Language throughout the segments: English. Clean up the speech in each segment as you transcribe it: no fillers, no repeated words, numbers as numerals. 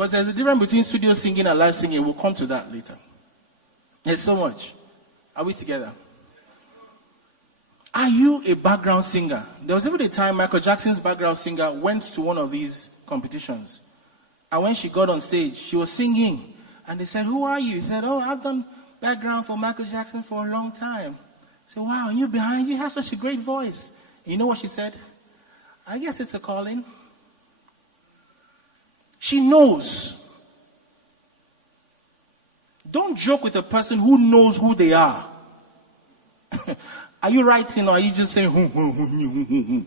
Because there's a difference between studio singing and live singing. We'll come to that later. There's so much. Are we together? Are you a background singer? There was even a time Michael Jackson's background singer went to one of these competitions. And when she got on stage, she was singing. And they said, "Who are you?" He said, "Oh, I've done background for Michael Jackson for a long time." I said, "Wow, and you have such a great voice." And you know what she said? "I guess it's a calling." She knows. Don't joke with a person who knows who they are. Are you writing or are you just saying,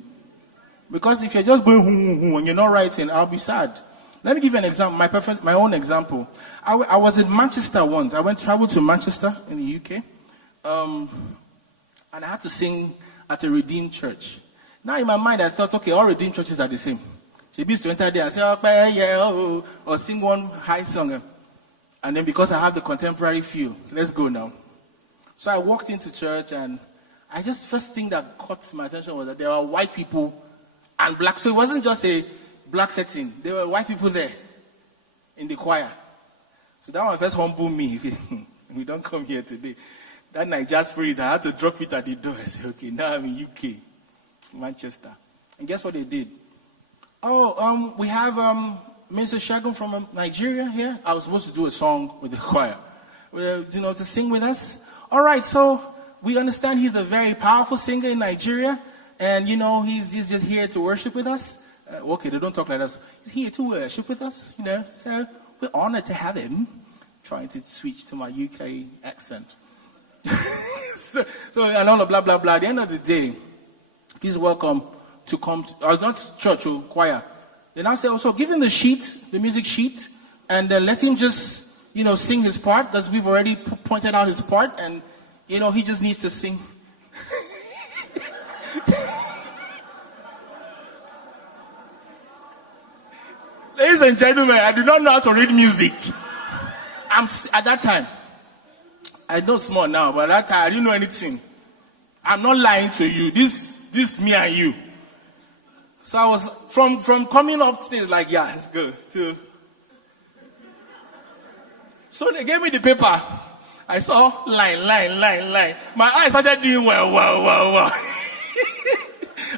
Because if you're just going, and you're not writing, I'll be sad. Let me give you an example, my own example. I was in Manchester once. I traveled to Manchester in the UK. And I had to sing at a Redeemed church. Now in my mind, I thought, okay, all Redeemed churches are the same. She used to enter there and say, "Oh, yeah," or sing one high song. And then because I have the contemporary feel, let's go now. So I walked into church and first thing that caught my attention was that there were white people and black. So it wasn't just a black setting. There were white people there in the choir. So that one first humbled me. We don't come here today. That Niger spirit, I had to drop it at the door. I said, okay, now I'm in UK, Manchester. And guess what they did? We have Mr. Segun from Nigeria here. I was supposed to do a song with the choir, to sing with us. All right, so we understand he's a very powerful singer in Nigeria, and he's just here to worship with us. Okay, they don't talk like us. He's here to worship with us, so we're honored to have him. Trying to switch to my UK accent. so and all the blah, blah, blah. At the end of the day, he's welcome to come to, not church or choir. Then I say, also give him the sheet, the music sheet, and let him just, sing his part, because we've already pointed out his part, and, he just needs to sing. Ladies and gentlemen, I do not know how to read music. At that time, I know small now, but at that time I didn't know anything. I'm not lying to you. This me and you. So I was from coming upstairs like, yeah, it's good. So they gave me the paper. I saw line. My eyes started doing well.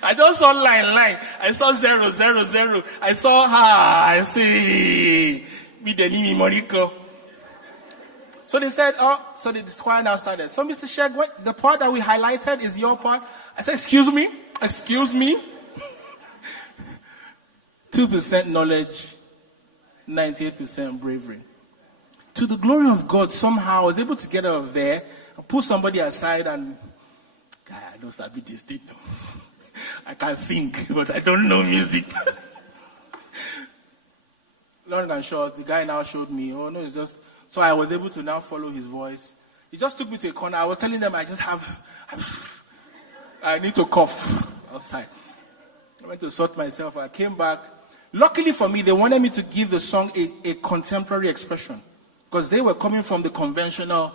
I just saw line. I saw 0. I saw I see me Moriko. So they said, so the choir now started. So Mr. Segun, the part that we highlighted is your part. I said, excuse me. 2% knowledge, 98% bravery. To the glory of God, somehow I was able to get out of there and pull somebody aside and, God, I don't sabi this thing. I can sing, but I don't know music. Long and short, the guy now showed me, it's just, so I was able to now follow his voice. He just took me to a corner. I was telling them I need to cough outside. I went to sort myself. I came back. Luckily for me, they wanted me to give the song a contemporary expression, because they were coming from the conventional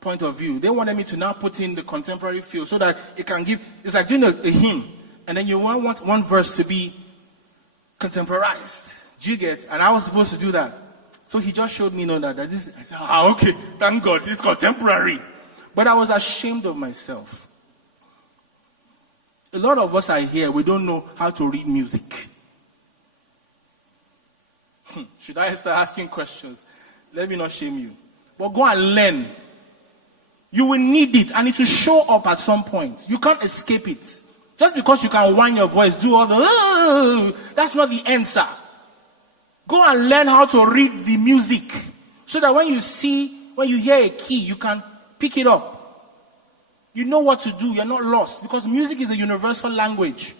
point of view. They wanted me to now put in the contemporary feel so that it can give, it's like doing a hymn, and then you want one verse to be contemporized. Do you get? And I was supposed to do that. So he just showed me that this. I said, okay, thank God, it's contemporary. But I was ashamed of myself. A lot of us are here, we don't know how to read music. Should I start asking questions? Let me not shame you. But go and learn. You will need it, and it will show up at some point. You can't escape it. Just because you can whine your voice, do all the, that's not the answer. Go and learn how to read the music, so that when you hear a key, you can pick it up. You know what to do. You're not lost, because music is a universal language.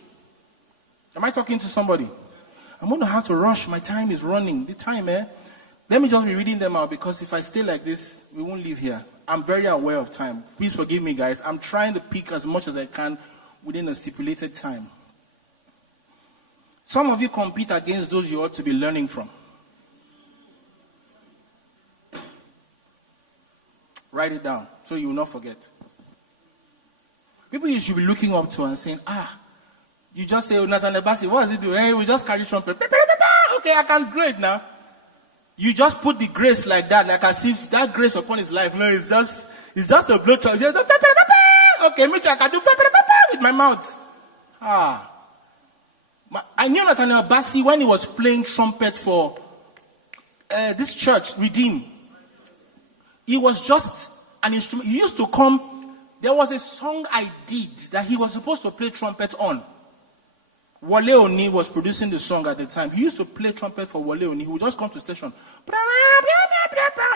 Am I talking to somebody? I'm going to have to rush. My time is running. The time, Let me just be reading them out, because if I stay like this, we won't leave here. I'm very aware of time. Please forgive me, guys. I'm trying to pick as much as I can within a stipulated time. Some of you compete against those you ought to be learning from. Write it down so you will not forget. People you should be looking up to and saying, you just say, Nathan Ebasi, what does he do? Hey, we just carry trumpet. Okay, I can do it now. You just put the grace like that, like as if that grace upon his life. No, it's just a blood clot. Okay, me too, I can do with my mouth. I knew Nathaniel Bassey when he was playing trumpet for this church, Redeem. He was just an instrument. He used to come. There was a song I did that he was supposed to play trumpet on. Wale Oni was producing the song at the time. He used to play trumpet for Wale Oni. He would just come to the station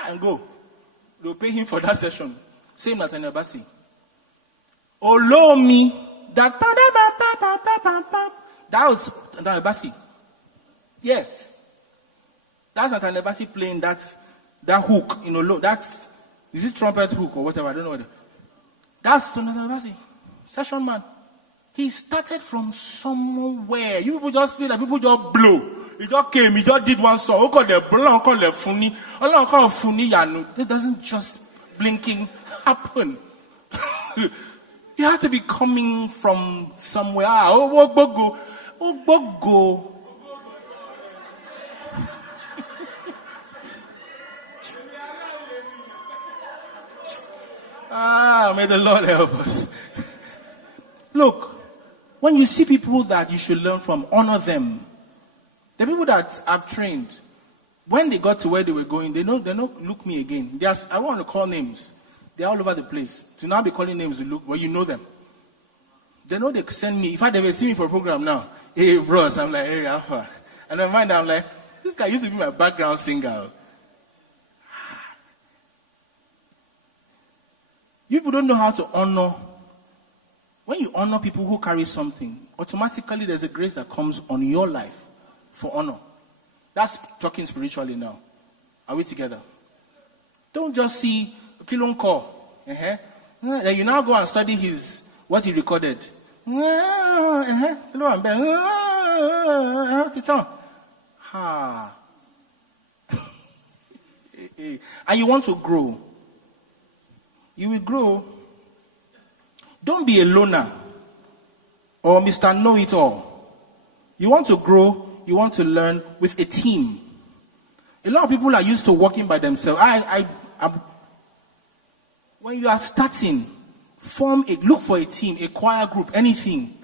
and go. They would pay him for that session. Same Nathaniel Bassey. Olomi, that was Nathaniel Bassey. Yes. That's Nathaniel Bassey playing that hook, is it trumpet hook or whatever? I don't know what that's Nathaniel Bassey. Session man. He started from somewhere. You people just feel like people just blow. He just came, he just did one song. That doesn't just blinking happen. You have to be coming from somewhere. May the Lord help us. Look, when you see people that you should learn from, honor them. The people that I've trained, when they got to where they were going, they don't look me again. I want to call names. They're all over the place. To now be calling names, you know them. They know they send me. If I ever see me for a program now, hey bros, I'm like, hey Alpha. And in my mind, I'm like, this guy used to be my background singer. You people don't know how to honor. When you honor people who carry something, automatically there's a grace that comes on your life for honor. That's talking spiritually now. Are we together? Don't just see Kilonko. Then you now go and study what he recorded. And you want to grow. You will grow. Don't be a loner or Mr. Know-it-all. You want to grow, you want to learn with a team. A lot of people are used to working by themselves. When you are starting, look for a team, a choir group, anything.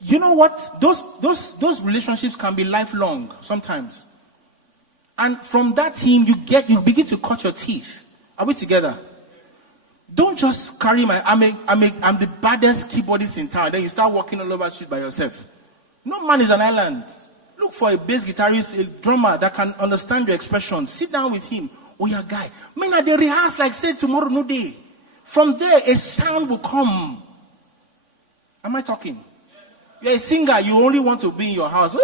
You know what? Those relationships can be lifelong sometimes. And from that team, you begin to cut your teeth. Are we together? Don't just carry I'm the baddest keyboardist in town. Then you start walking all over the street by yourself. No man is an island. Look for a bass guitarist, a drummer that can understand your expression. Sit down with him. Oh, your guy. Man, they rehearse like say tomorrow, no day. From there, a sound will come. Am I talking? You're a singer. You only want to be in your house.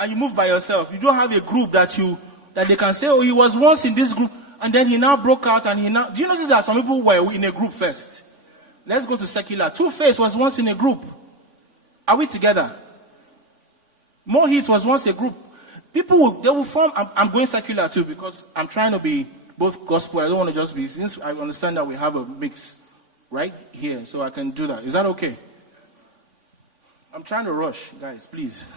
And you move by yourself. You don't have a group that they can say, oh, he was once in this group, and then he now broke out, and do you notice that some people were in a group first? Let's go to secular. Two-Face was once in a group. Are we together? More Hits was once a group. People will form. I'm going secular too because I'm trying to be both gospel. I don't want to just be, since I understand that we have a mix right here, so I can do that. Is that okay? I'm trying to rush, guys, please.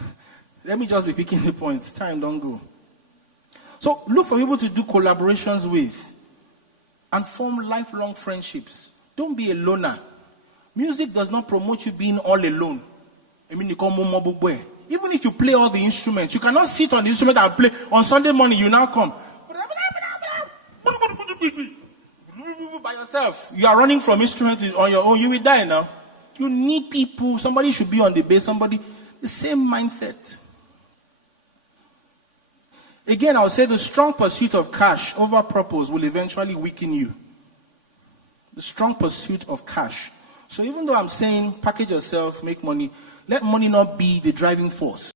Let me just be picking the points. Time don't go. So look for people to do collaborations with and form lifelong friendships. Don't be a loner. Music does not promote you being all alone. Even if you play all the instruments, you cannot sit on the instrument and play. On Sunday morning, you now come. By yourself. You are running from instruments on your own. You will die now. You need people. Somebody should be on the bass. The same mindset. Again, I'll say the strong pursuit of cash over purpose will eventually weaken you. The strong pursuit of cash. So even though I'm saying package yourself, make money, let money not be the driving force.